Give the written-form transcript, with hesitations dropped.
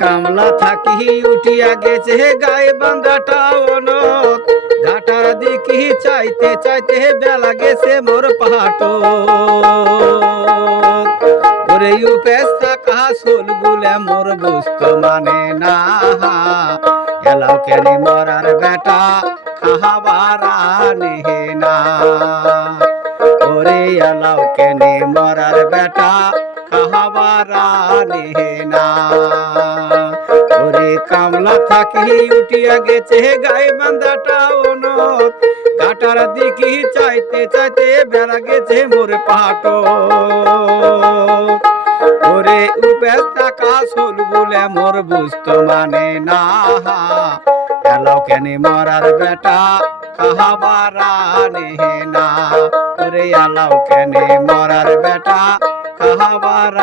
কামলা থাকি উঠিয়া গেছে গায়ে বান্ধাটা অনত ঘাটার দিকে চাইতে চাইতে বেলা গেছে মোর পাহাট ওরে উপেস থাকা সোলগুলে মোর বুঝত মানে না এলাও কেনি মরার বেটা খাবার আনে না ওরে এলাও কেনি মরার বেটা খাবার আনে না ওরে কামলা থাকি উঠিয়া গেছে গায়ে বান্ধাটা অনত ঘাটার দিকে চাইতে চাইতে বেলা গেছে মোর পাহাট ওরে উপেস থাকা সোলগুলে মোর বুঝত মানে না এলাও কেনি মরার বেটা খাবার আনে না ওরে এলাও কেনি মরার বেটা খাবার